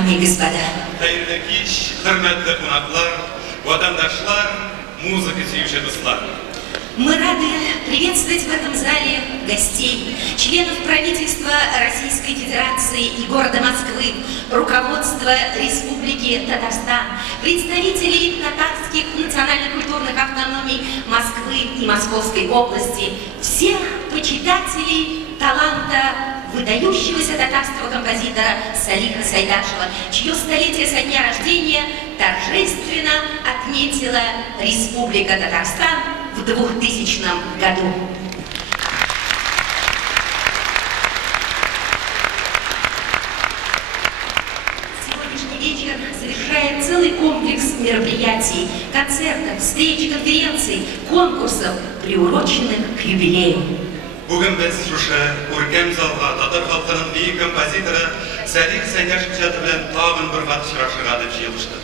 дамы и господа. Hayırlı kич, hürmetli konaklar, vatandaşlar, музыка сүйуші достар. Мы рады приветствовать в этом зале гостей, членов правительства Российской Федерации и города Москвы, руководства Республики Татарстан, представителей татарских национально-культурных автономий Москвы и Московской области, всех почитателей таланта выдающегося татарского композитора Салиха Сайдашева, чье столетие со дня рождения торжественно отметила Республика Татарстан в 2000 году. Сегодняшний вечер завершает целый комплекс мероприятий, концертов, встреч, конференций, конкурсов, приуроченных к юбилею. Bugün biz şuşa Urkem zalga Tatar halkının iyi kompozitori Salih Saydaşev çadı bilen tağın bir kat şıraşıga dep jyılıştı.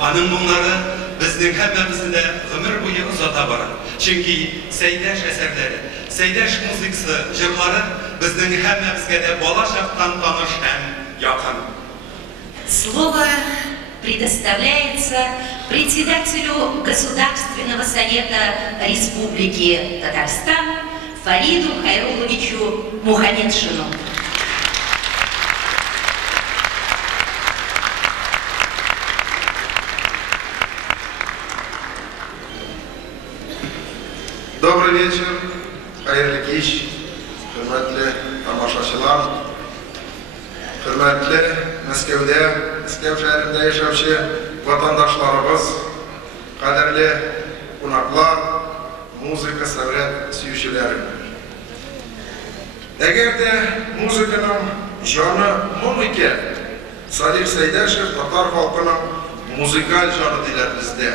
Anın bunları bizning hammamizda ömür boyu uzata bora. Çünkü Saydaş eserleri, Saydaş muzikası, jırlары bizning hammamizga da bolashaqdan tanış hem yakın. Слово предоставляется председателю Государственного совета Республики Татарстан Фариду Хайруловичу Мухамедшину. Добрый вечер, Хайрлы кич, hürmetli тамашачылар, hürmetli Мәскәү шәһәрендә яшәүче ватандашларыбыз, кадерле кунаклар, музыка сәнгать сөючеләре. Әгәр дә музыканың җаны моң икән, Салих Сайдашев татар халкының музыкаль җаны диләр бездә.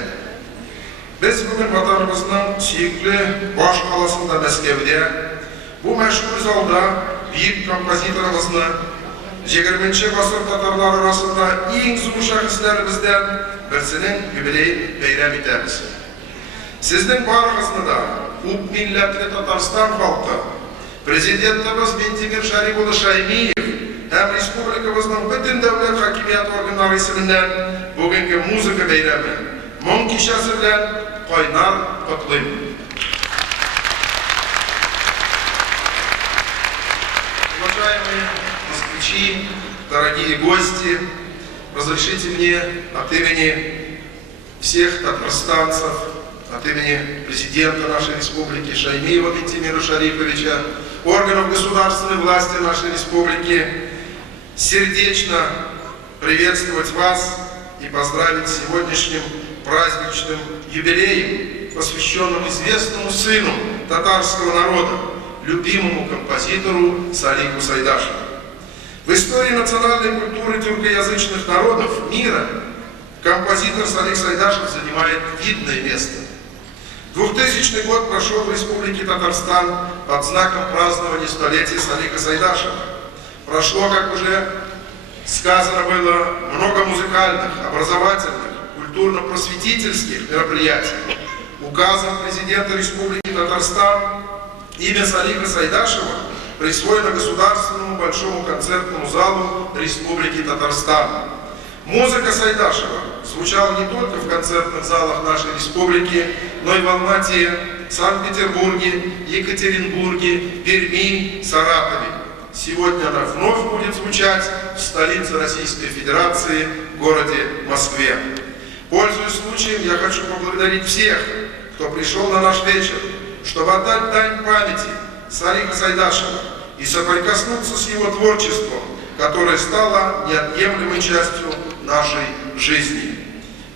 Biz bugün vatanımızın süyüklü baş kalasında Мәскәүдә, bu мәшһүр залда büyük композиторыбызны 20-нче гасыр татарлары арасында иң зур шәхесләребездән берсенең юбилеен бәйрәм итәбез. Сезнең барыгызны да күп милләтле Татарстан халкы, президентыбыз Бентимир Шәриф улы Шәймиев һәм республикабызның бөтен дәүләт хакимият органнары исеменнән бүгенге музыка бәйрәме моң кичәсе белән кайнар котлыйм. Уважаемые москвичи, дорогие гости, разрешите мне от имени всех татарстанцев, от имени президента нашей республики Шаймиева Бентимира Шарифовича, органов государственной власти нашей республики, сердечно приветствовать вас и поздравить с сегодняшним праздничным юбилеем, посвященным известному сыну татарского народа, любимому композитору Салиху Сайдашеву. В истории национальной культуры тюркоязычных народов мира композитор Салих Сайдашев занимает видное место. 2000 год прошел в Республике Татарстан под знаком празднования столетия Салиха Сайдашева. Прошло, как уже сказано было, много музыкальных, образовательных, культурно-просветительских мероприятий. Указом президента Республики Татарстан имя Салиха Сайдашева присвоено Государственному большому концертному залу Республики Татарстан. Музыка Сайдашева звучала не только в концертных залах нашей республики, но и в Алмате, Санкт-Петербурге, Екатеринбурге, Перми, Саратове. Сегодня она вновь будет звучать в столице Российской Федерации, городе Москве. Пользуясь случаем, я хочу поблагодарить всех, кто пришел на наш вечер, чтобы отдать дань памяти Салиха Сайдашева и соприкоснуться с его творчеством, которое стало неотъемлемой частью нашей жизни.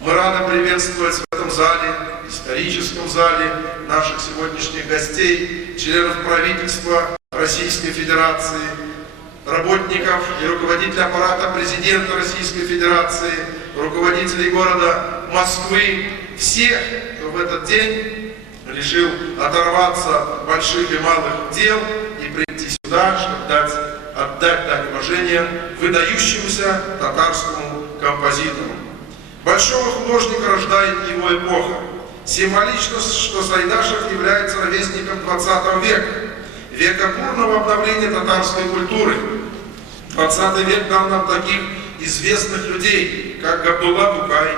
Мы рады приветствовать в этом зале, историческом зале, наших сегодняшних гостей, членов правительства Российской Федерации, работников и руководителей аппарата президента Российской Федерации, руководителей города Москвы, всех, кто в этот день решил оторваться от больших и малых дел и прийти сюда, чтобы отдать дань уважения выдающемуся татарскому композитору. Большого художника рождает его эпоха. Символично, что Сайдашев является ровесником 20 века, века бурного обновления татарской культуры. 20 век дал нам таких известных людей, как Габдулла Тукай,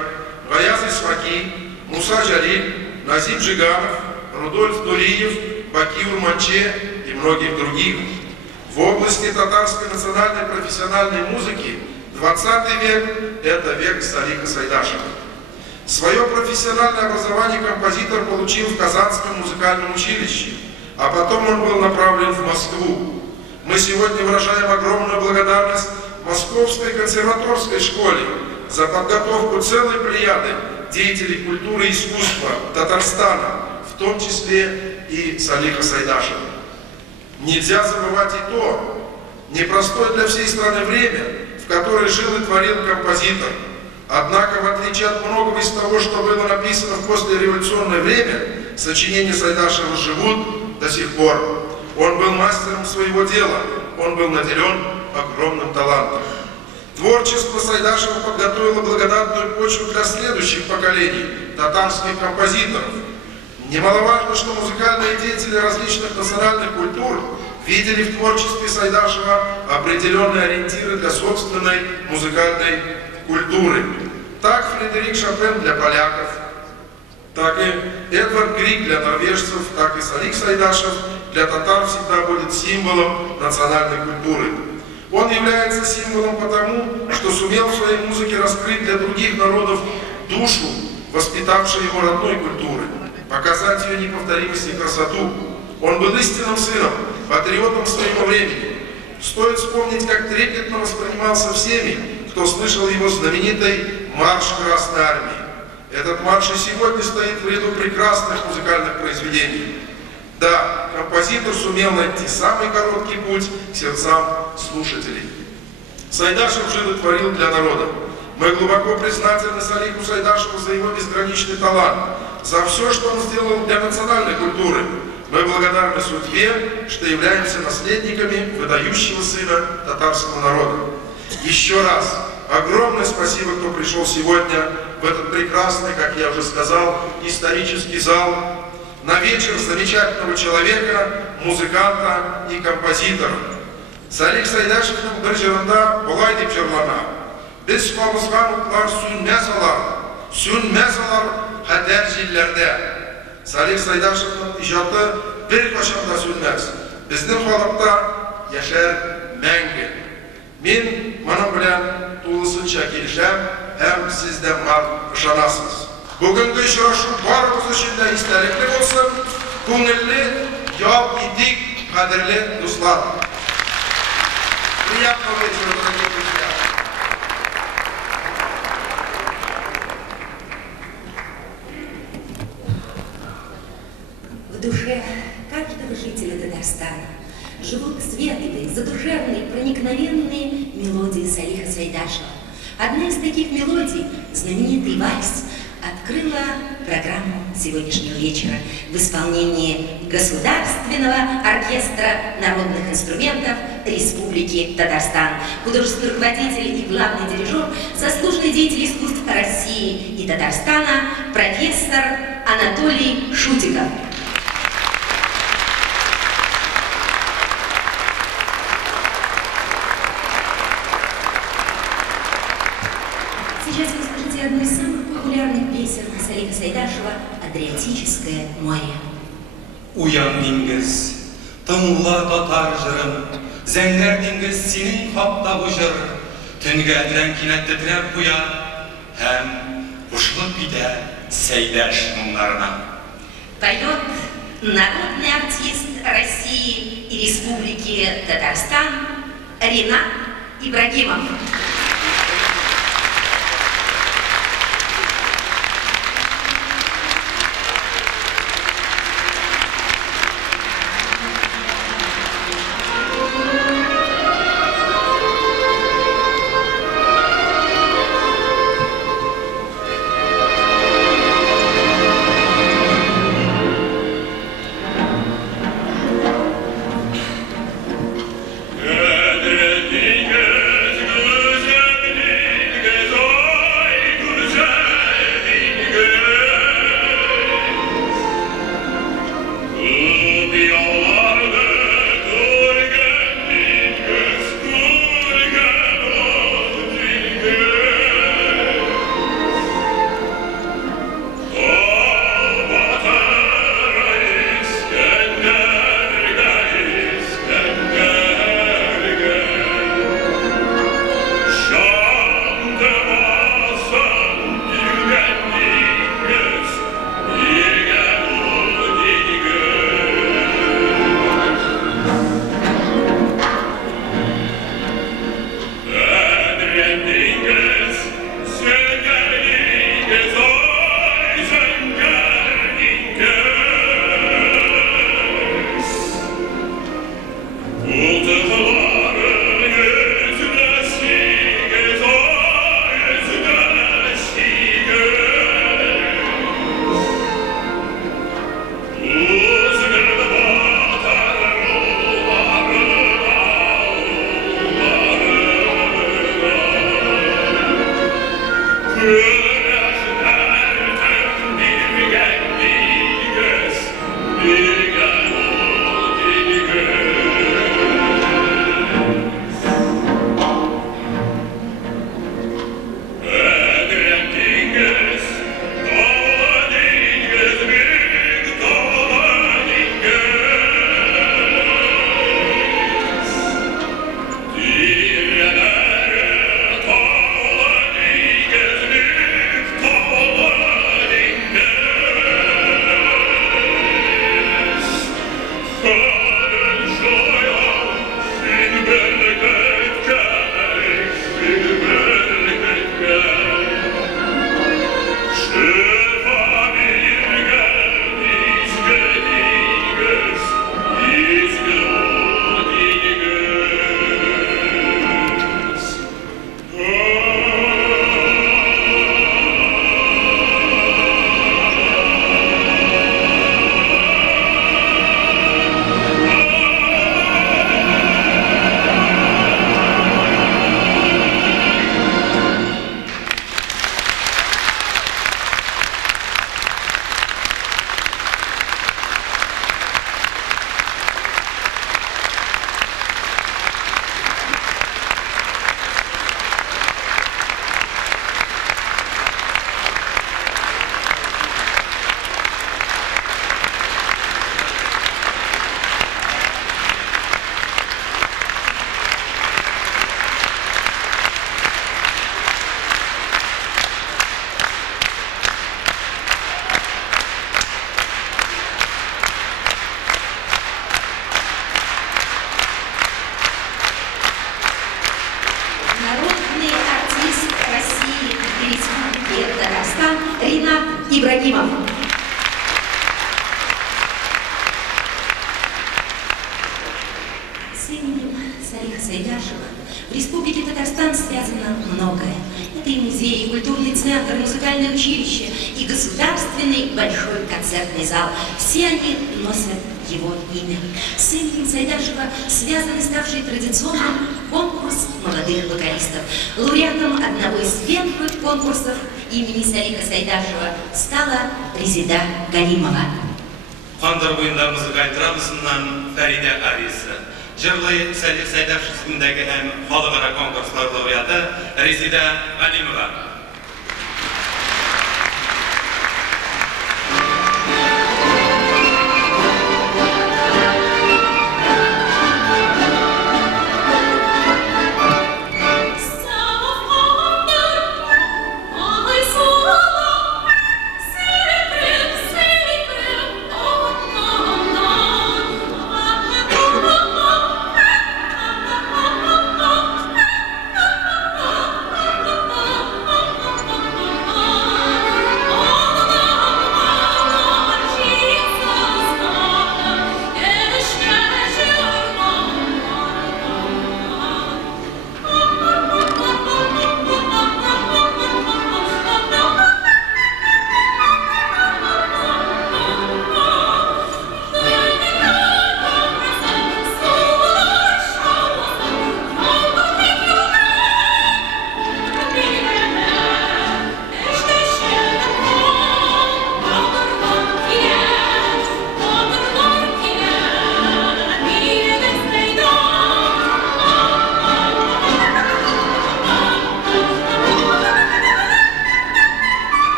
Гаяз Исмаки, Муса Джалиль, Назим Жиганов, Рудольф Нуриев, Бакиур Манче и многих других. В области татарской национальной профессиональной музыки 20 век – это век Салиха Сайдашева. Свое профессиональное образование композитор получил в Казанском музыкальном училище, а потом он был направлен в Москву. Мы сегодня выражаем огромную благодарность Московской консерваторской школе за подготовку целой плеяды деятелей культуры и искусства Татарстана, в том числе и Салиха Сайдашева. Нельзя забывать и то непростое для всей страны время, в которое жил и творил композитор. Однако, в отличие от многого из того, что было написано в послереволюционное время, сочинения Сайдашева живут до сих пор. Он был мастером своего дела, он был наделен огромным талантом. Творчество Сайдашева подготовило благодатную почву для следующих поколений татарских композиторов. Немаловажно, что музыкальные деятели различных национальных культур видели в творчестве Сайдашева определенные ориентиры для собственной музыкальной культуры. Так Фредерик Шопен для поляков, так и Эдвард Григ для норвежцев, так и Салих Сайдашев для татар всегда будет символом национальной культуры. Он является символом потому, что сумел в своей музыке раскрыть для других народов душу, воспитавшей его родной культуры, показать ее неповторимость и красоту. Он был истинным сыном, патриотом своего времени. Стоит вспомнить, как трепетно воспринимался всеми, кто слышал его знаменитый «Марш Красной Армии». Этот марш и сегодня стоит в ряду прекрасных музыкальных произведений. Да, композитор сумел найти самый короткий путь к сердцам слушателей. Сайдашев жил и творил для народа. Мы глубоко признательны Салиху Сайдашеву за его безграничный талант, за все, что он сделал для национальной культуры. Мы благодарны судьбе, что являемся наследниками выдающего сына татарского народа. Еще раз огромное спасибо, кто пришел сегодня в этот прекрасный, как я уже сказал, исторический зал, на вечер замечательного человека, музыканта и композитора. Салих Сайдашевның бір жырында бұлай деп жырлана: «Біз қабызған ұлтлар сүнмәз алар хәтәр җилләрдә». Салих Сайдашевның иҗаты бер кашан да сүнмәс. Безнең халыкта яшәр мәңге. Мин моның белән тулысынча килешәм, һәм сез дә моңа ышанасыз. Бүгенге очрашу барыбыз өчен дә истәлекле булсын. Күңелле ял итик, кадерле дуслар. Приятного вечера, дорогие друзья. В душе каждого жителя Татарстана живут светлые, задушевные, проникновенные мелодии Салиха Сайдашева. Одна из таких мелодий, знаменитый вальс, открыла программу сегодняшнего вечера в исполнении Государственного оркестра народных инструментов Республики Татарстан. Художественный руководитель и главный дирижер, заслуженный деятель искусств России и Татарстана, профессор Анатолий Шутиков. Сейчас вы слышите одну из самых популярных песен Салиха Сайдашева «Адриатическое море». Уян диңгез, тыңла татар жырын, зәңгәр диңгез синең хакта бу җыр, төнгә дирән кинәт тетрәп куя, һәм кушылып китә Сайдаш моңнарына. Поет народный артист России и Республики Татарстан Ринат Ибрагимов. Güzel Галимова. С именем Салиха Сайдашева в Республике Татарстан связано многое. Это и музей, и культурный центр, и музыкальное училище, и государственный большой концертный зал. Все они носят его имя. С именем Сайдашева связан ставший традиционным конкурс молодых вокалистов. Лауреатом одного из первых конкурсов имени Салиха Сайдашева стала Резида Галимова. Қандар бойында музыкаль драмасынан Фарида Ариса. Жырлы Салих Сайдашев исеміндегі һәм халықара конкурслар лауреаты Резида Галимова.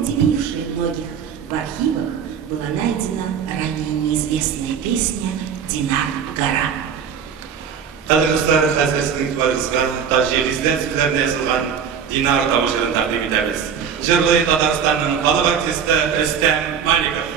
Удивившая многих в архивах, была найдена ранее неизвестная песня «Динар гора». Qadrlıslar xəzrəsinin kibarızğa Tacikistan sözlərində yazılған Dinar tamaşalarını təqdim edəmiz. Jırlı Tatarstanın xalq artisti Rüstem Malikov.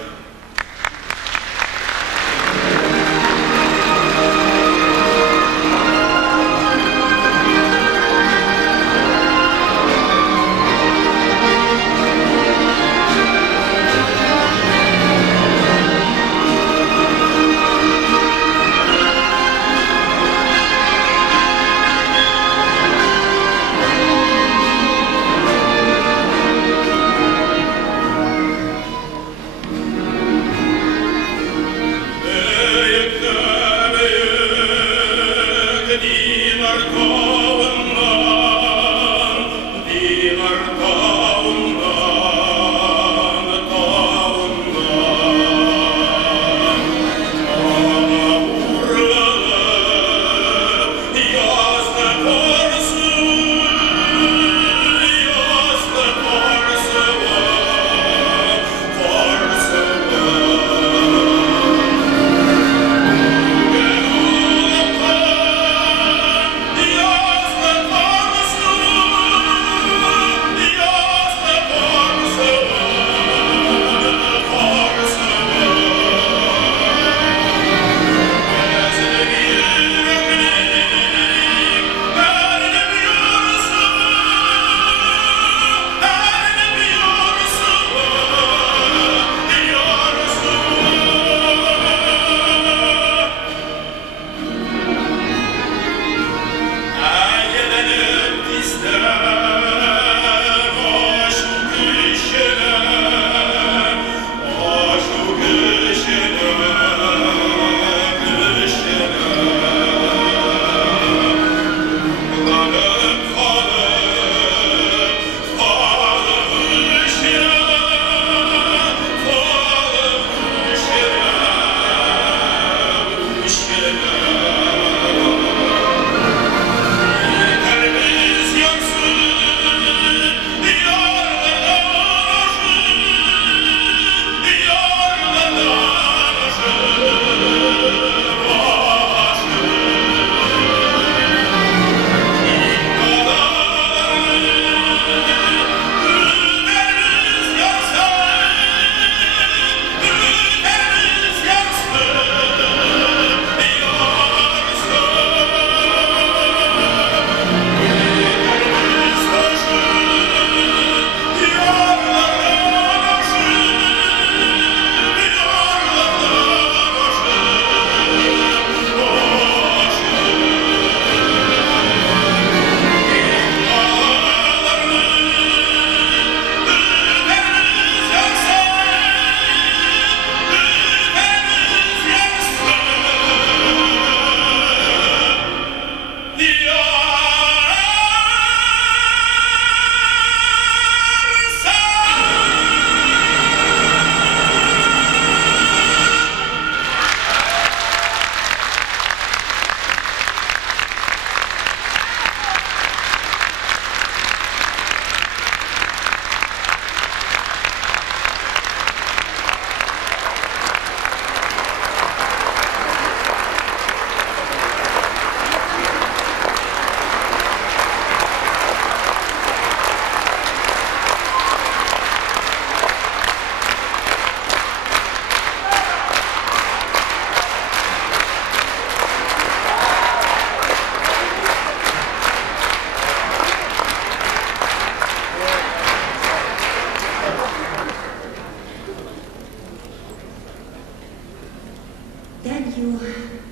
данью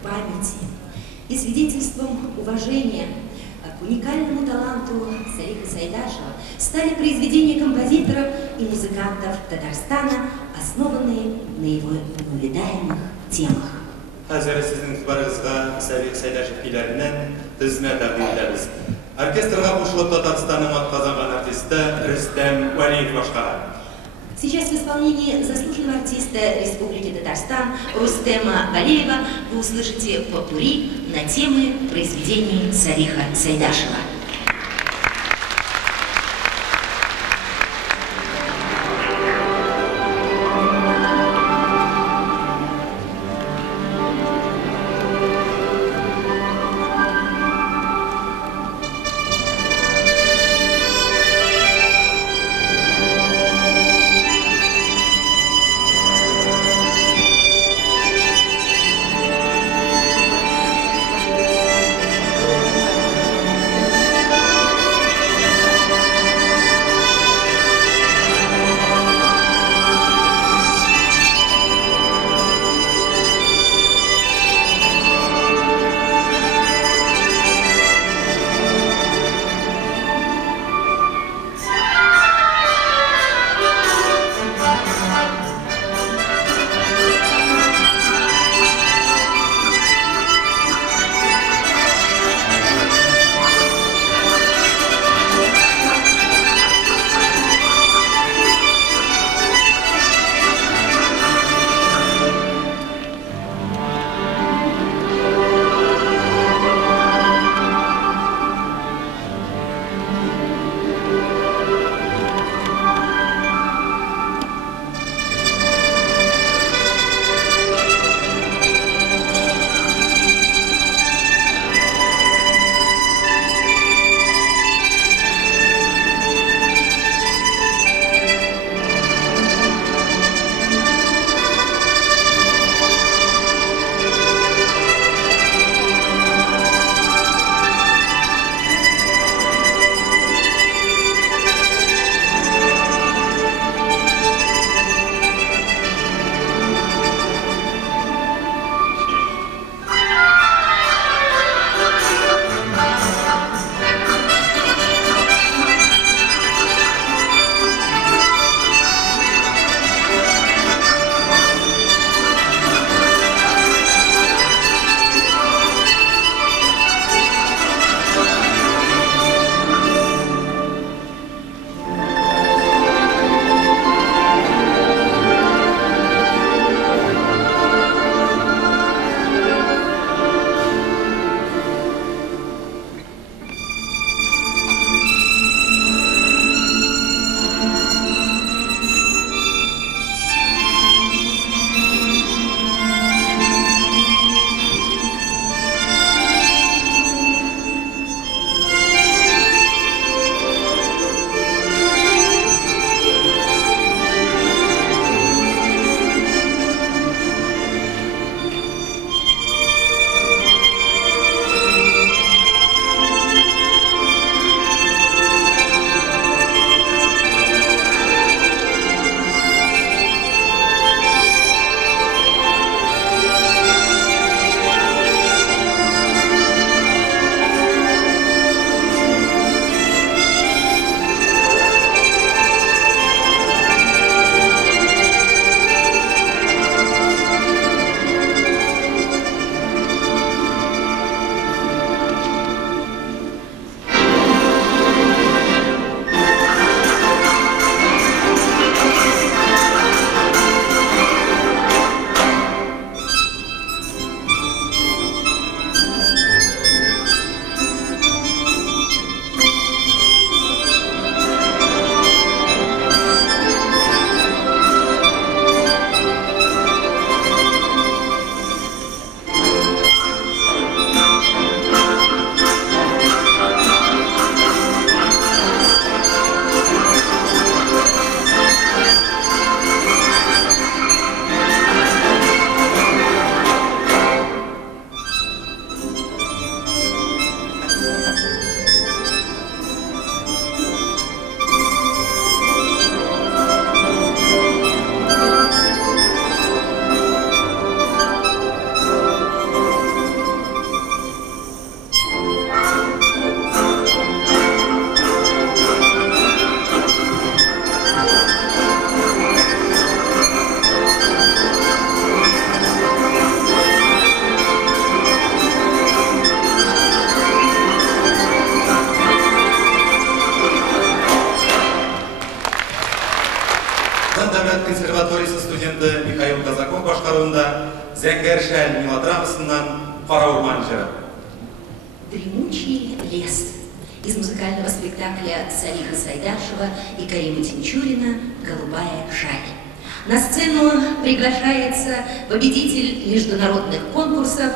памяти и свидетельством уважения к уникальному таланту Салиха Сайдашева стали произведения композиторов и музыкантов Татарстана, основанные на его неувидаемых темах. Hazır sizin itibarınızda Salih Saydaşev ilerinden tizme takdim ederiz. Orkestrga qo'shilib Татарстанның atqazangan artisti Рустем Валиев башкара. Сейчас в исполнении заслуженного артиста Республики Татарстан Рустема Валеева вы услышите попурри на темы произведений Салиха Сайдашева. Зәңгәр шәл мелодрамасыннан «Кара урман» җыры. «Дремучий лес» из музыкального спектакля Салиха Сайдашева и Карима Тинчурина «Голубая шаль». На сцену приглашается победитель международных конкурсов,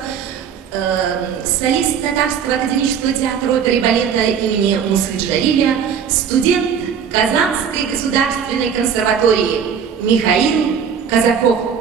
солист Татарского академического театра оперы и балета имени Мусы Джалиля, студент Казанской государственной консерватории Михаил Казаков.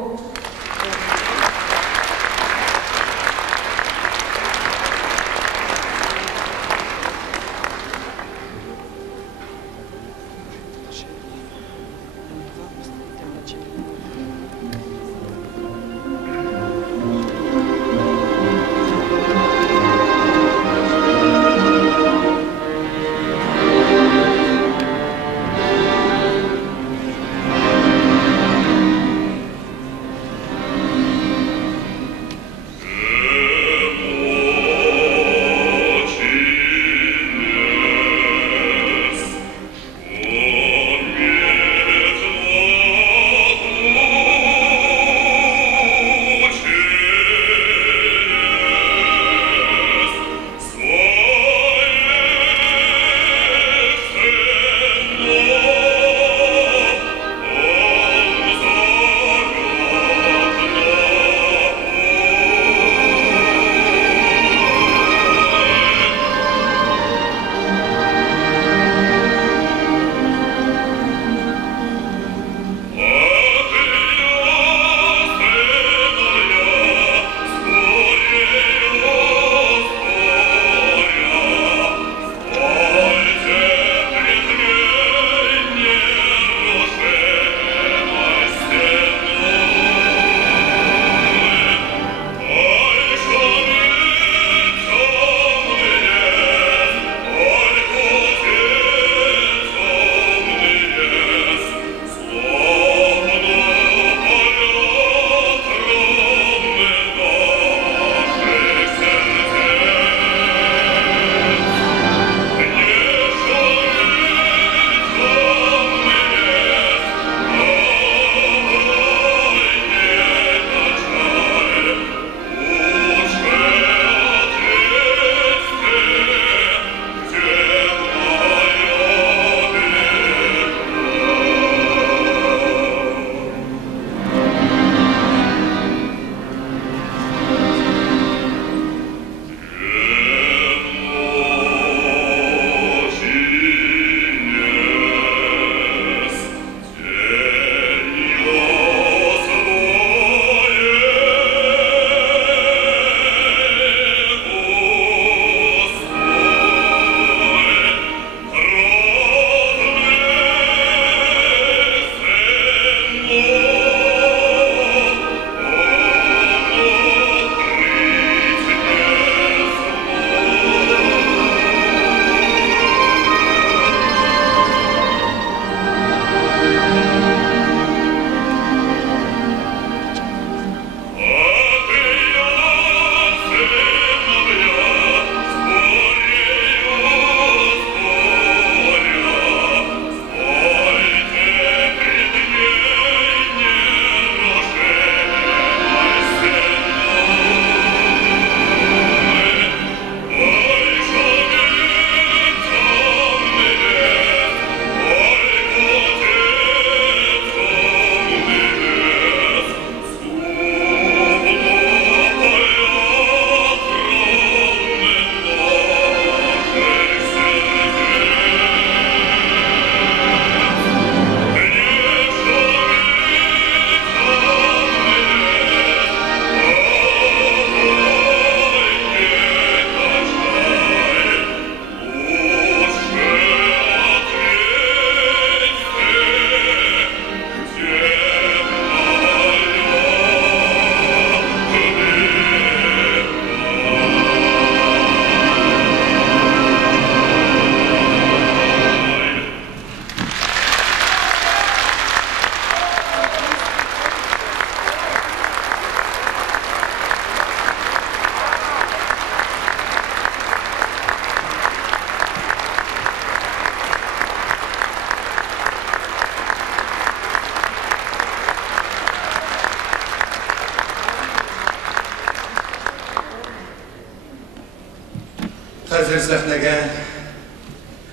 Hazır sahnəyə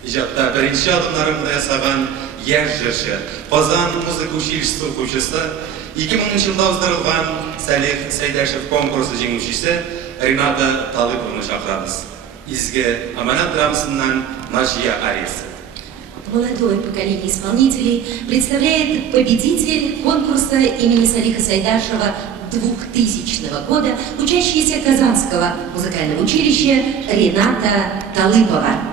icadda birinci adımlarını yasagan yaş jırşı, Qazan Muzika Училищесі оқушысы, 2000 жылда уздырылған Салих Сайдашев конкурсы жеңушісі Рената Талыповны шақырамыз. Изге Аманат драмасынан Нажия ариясы. Молодое поколение исполнителей представляет победитель конкурса имени Салиха Сайдашева 2000 года, учащаяся Казанского музыкального училища Рената Талыпова.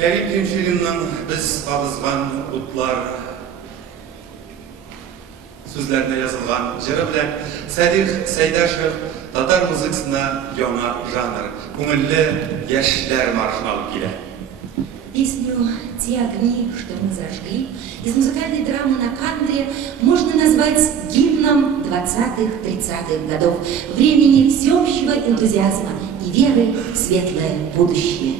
Кәрим Тюншигиннің біз қабызған ұтлар сөздеріне жазылған жыры білән Салих Сайдашев татар музыкасына яңа жанр, көңіллі яшьләр маршын алып келе. Песню «Те огни, что мы зажгли» из музыкальной драмы на кантре можно назвать гимном 20-30-х годов, времени всеобщего энтузиазма и веры в светлое будущее.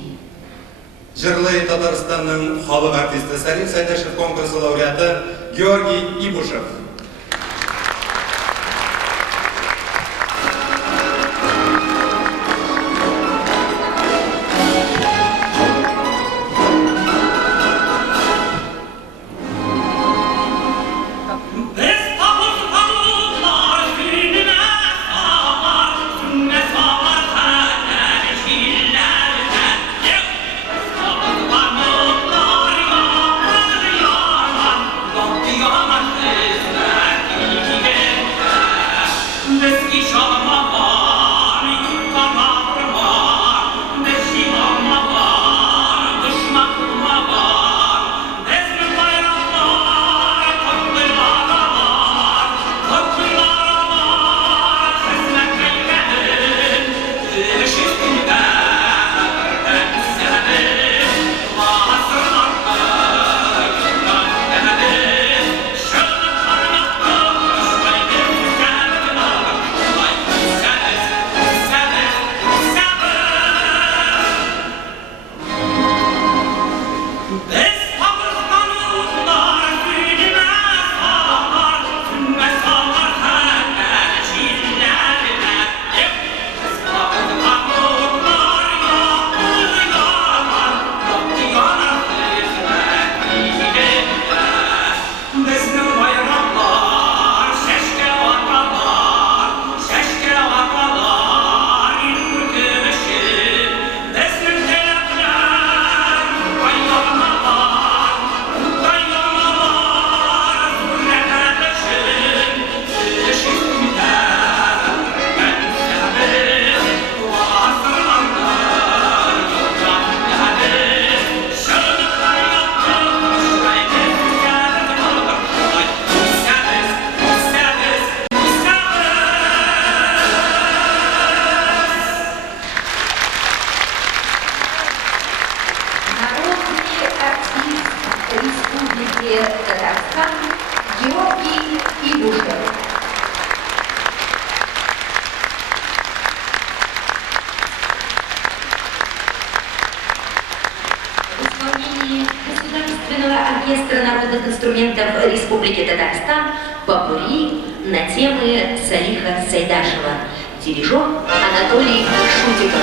Жырлы Татарстанның халық артисті Салих Сайдашев конкурсы лауреаты Георгий Ибушев. оркестра народных инструментов Республики Татарстан «Попурри» на темы Салиха Сайдашева. Дирижер Анатолий Шутиков.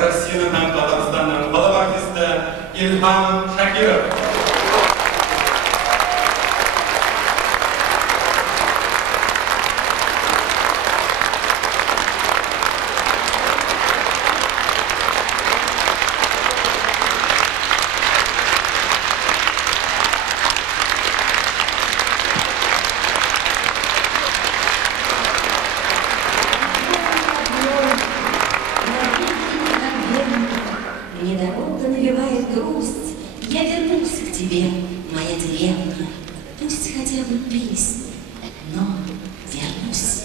Россиянın Татарстанның халық артисті Илхам Шакиров. Мне дорога навевает грусть, я вернусь к тебе, моя деревня. Пусть хотя бы песни, но вернусь.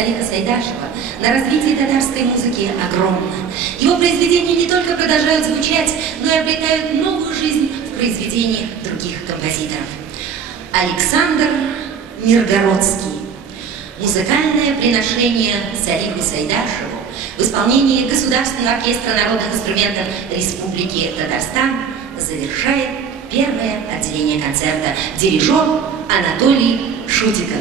Салиха Сайдашева на развитие татарской музыки огромно. Его произведения не только продолжают звучать, но и обретают новую жизнь в произведениях других композиторов. Александр Миргородский. Музыкальное приношение Салиху Сайдашеву в исполнении Государственного оркестра народных инструментов Республики Татарстан завершает первое отделение концерта. Дирижер Анатолий Шутиков.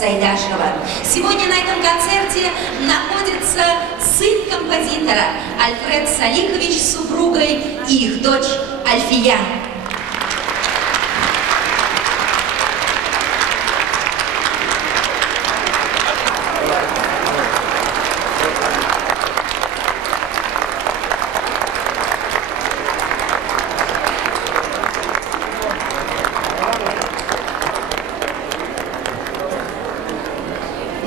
Сайдашева. Сегодня на этом концерте находится сын композитора Альфред Салихович с супругой и их дочь Альфия.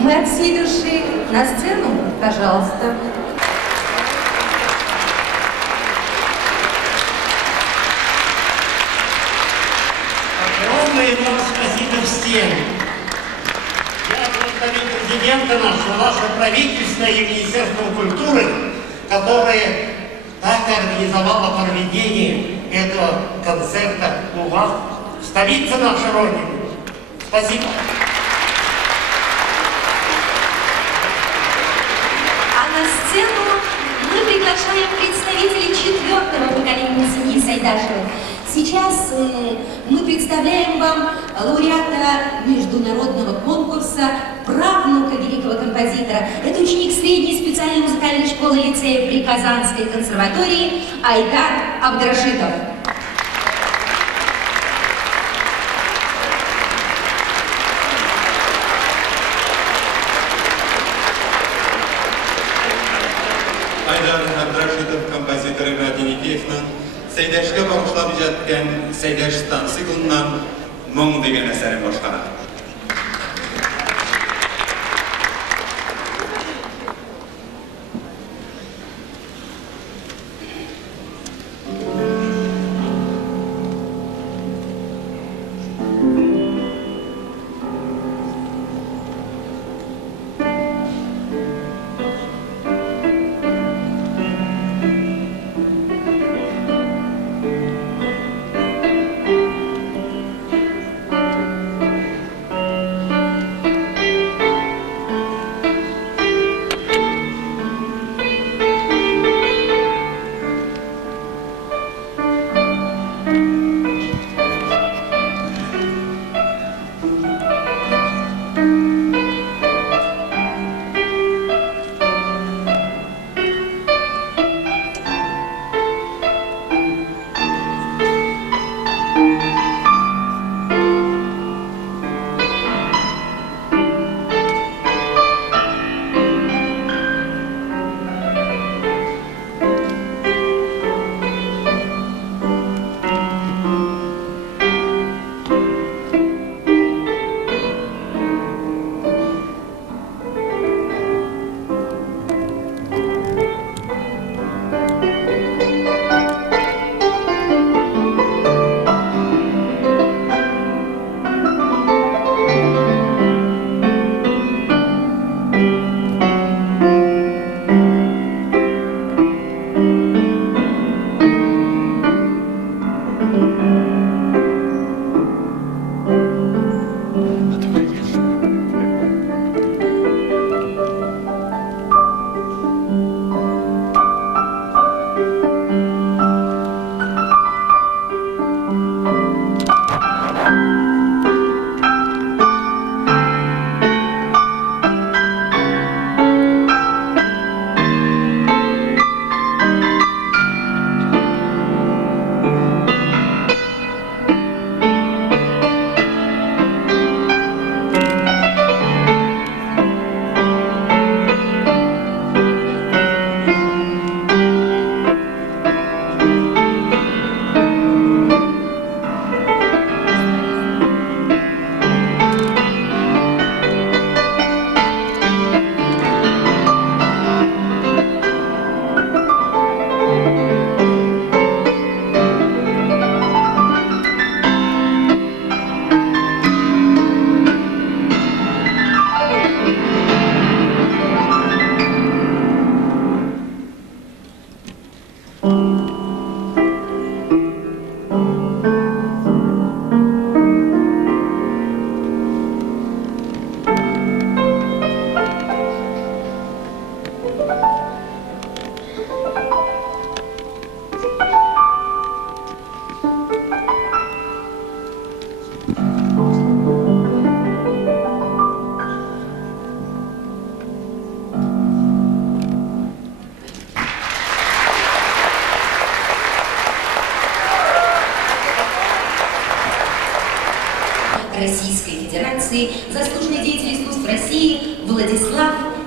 Мы от всей души на сцену, пожалуйста. Огромное вам спасибо всем. Я благодарю президента нашего, наше правительство и Министерство культуры, которое так организовало проведение этого концерта у вас в столице нашей Родины. Спасибо. На сцену мы приглашаем представителей 4-го поколения семьи Сайдашевых. Сейчас мы представляем вам лауреата международного конкурса, правнука великого композитора. Это ученик средней специальной музыкальной школы лицея при Казанской консерватории Айдар Абдрашитов. Айдар Абдрашитов композиторы Радиникеевна Сейдашқа бағышлап жатқан Сейдашстан циклынан «Мұң» деген әсәрін башқарады.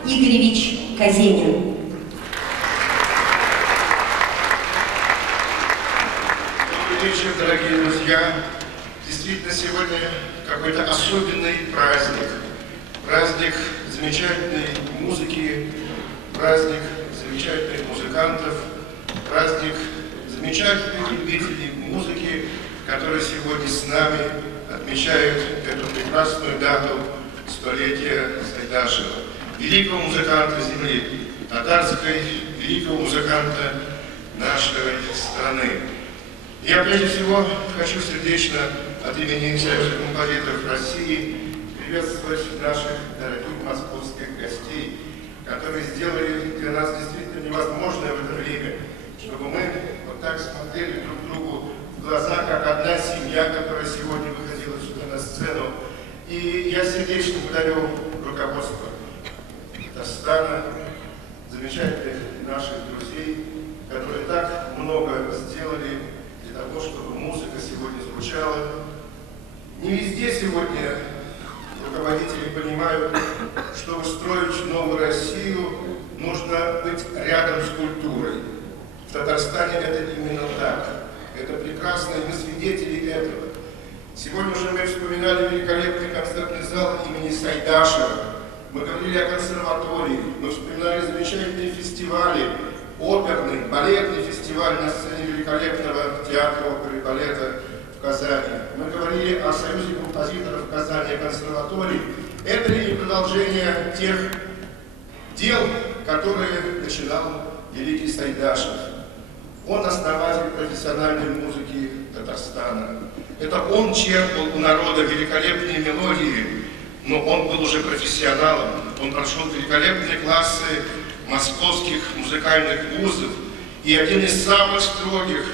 Игоревич Казенин. Добрый вечер, дорогие друзья. Действительно, сегодня какой-то особенный праздник. Праздник замечательной музыки, праздник замечательных музыкантов, праздник замечательных любителей музыки, которые сегодня с нами отмечают эту прекрасную дату столетия Сайдашева, великого музыканта земли татарской, великого музыканта нашей страны. Я прежде всего хочу сердечно от имени Союза композиторов России приветствовать наших дорогих московских гостей, которые сделали для нас действительно невозможное в это время, чтобы мы вот так смотрели друг другу в глаза, как одна семья, которая сегодня выходила сюда на сцену. И я сердечно благодарю руководство Татарстана, замечательных наших друзей, которые так много сделали для того, чтобы музыка сегодня звучала. Не везде сегодня руководители понимают, что строить новую Россию нужно быть рядом с культурой. В Татарстане это именно так. Это прекрасно, и мы свидетели этого. Сегодня уже мы вспоминали великолепный концертный зал имени Сайдашева. Мы говорили о консерватории, мы вспоминали замечательные фестивали, оперный, балетный фестиваль на сцене великолепного театра оперы и балета в Казани. Мы говорили о Союзе композиторов Казани, о консерватории. Это ли не продолжение тех дел, которые начинал великий Сайдашев? Он основатель профессиональной музыки Татарстана. Это он черпал у народа великолепные мелодии, но он был уже профессионалом. Он прошел великолепные классы московских музыкальных вузов. И один из самых строгих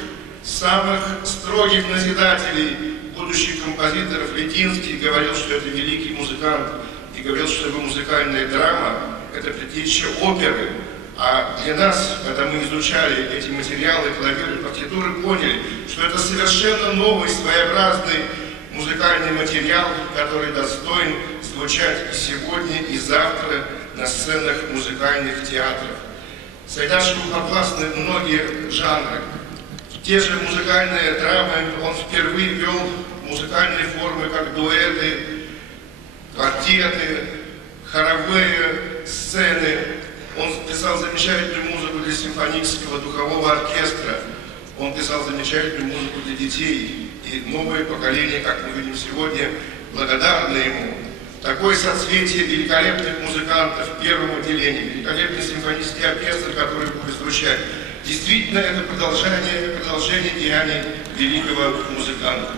назидателей будущих композиторов Летинский говорил, что это великий музыкант, и говорил, что его музыкальная драма – это предтеча оперы. А для нас, когда мы изучали эти материалы, клавиры, партитуры, поняли, что это совершенно новый, своеобразный музыкальный материал, который достоин звучать и сегодня, и завтра на сценах музыкальных театров. Сайдашеву подвластны многие жанры. Те же музыкальные драмы, он впервые ввел музыкальные формы, как дуэты, квартеты, хоровые сцены. Он писал замечательную музыку для симфонического духового оркестра. Он писал замечательную музыку для детей. И новое поколение, как мы видим сегодня, благодарно ему. Такое соцветие великолепных музыкантов первого отделения, великолепный симфонический оркестр, который будет звучать. Действительно, это продолжение деяний великого музыканта.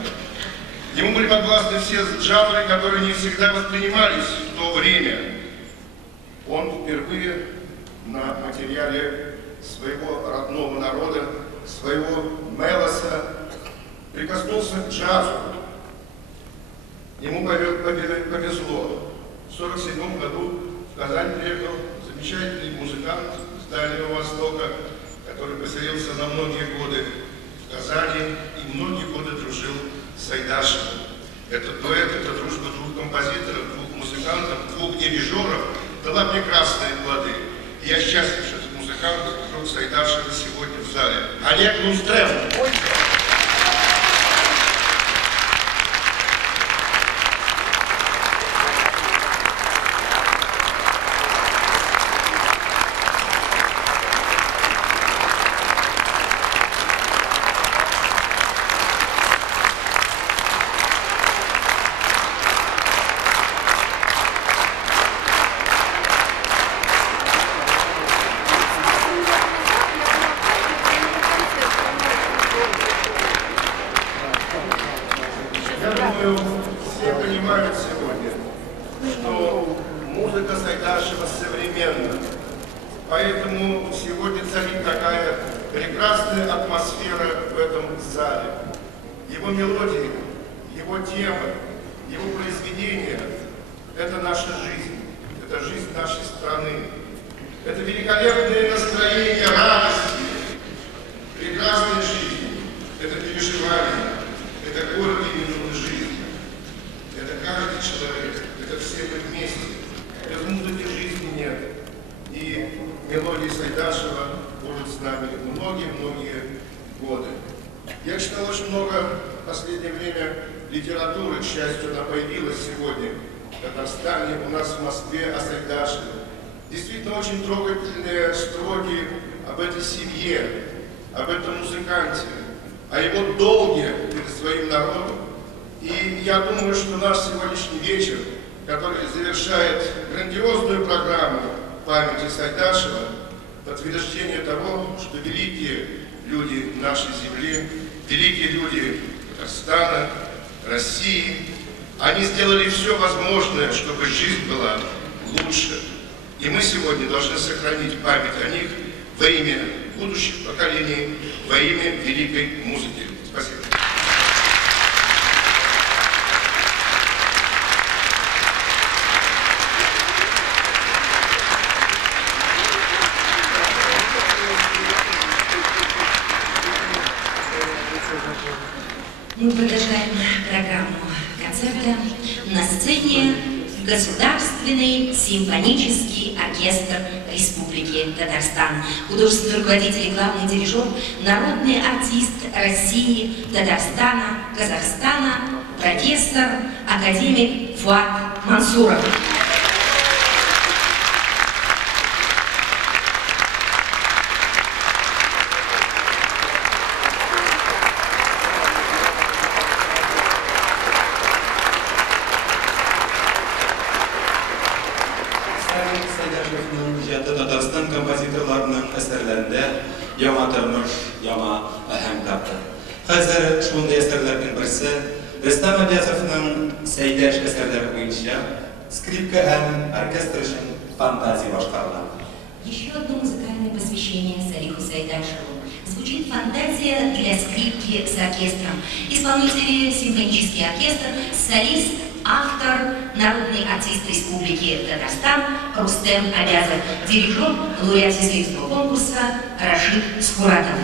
Ему были подвластны все жанры, которые не всегда воспринимались в то время. Он впервые на материале своего родного народа, своего мелоса, прикоснулся к джазу. Ему повезло. В 1947 году в Казань приехал замечательный музыкант с Дальнего Востока, который поселился на многие годы в Казани и многие годы дружил с Сайдашевым. Этот дуэт, это дружба двух композиторов, двух музыкантов, двух дирижеров дала прекрасные плоды. И я счастлив, что этот музыкант вокруг Сайдашева сегодня в зале. Олег Лунстрем. Все понимают сегодня, что музыка Сайдашева современна. Поэтому сегодня царит такая прекрасная атмосфера в этом зале. Его мелодии, его темы, его произведения – это наша жизнь, это жизнь нашей страны. Это великолепное настроение радости, прекрасной жизни, это переживание, это город именно жизни. Это каждый человек, это все мы вместе. Без музыки жизни нет. мелодии Сайдашева будут с нами многие-многие годы. Я читал очень много в последнее время литературы, к счастью, она появилась сегодня в Татарстане, у нас в Москве, о Сайдашеве. Действительно, очень трогательные строки об этой семье, об этом музыканте, о его долге перед своим народом. И я думаю, что наш сегодняшний вечер, который завершает грандиозную программу памяти Сайдашева, подтверждение того, что великие люди нашей земли, великие люди Татарстана, России, они сделали все возможное, чтобы жизнь была лучше. И мы сегодня должны сохранить память о них во имя будущих поколений, во имя великой музыки. Спасибо. Мы продолжаем программу концерта. На сцене Государственный симфонический оркестр Республики Татарстан. Художественный руководитель и главный дирижер, народный артист России, Татарстана, Казахстана, профессор, академик Фуат Мансуров. Татарстан композиторларының әсәрләрендә яңа тормыш, яңа аһәң тапты. Хәзер шундый әсәрләрнең берсе Рөстәм Абязовның Сәйдәш әсәрләре буенча скрипка һәм оркестр өчен фантазия башкарыла. Еще одно музыкальное посвящение Салиху Сайдашеву. Звучит фантазия для скрипки с оркестром. Исполнители симфонический оркестр, солист, автор, народный артист Республики Татарстан Рустем Абязов, дирижер, лауреат Всероссийского конкурса Рашид Скуратов.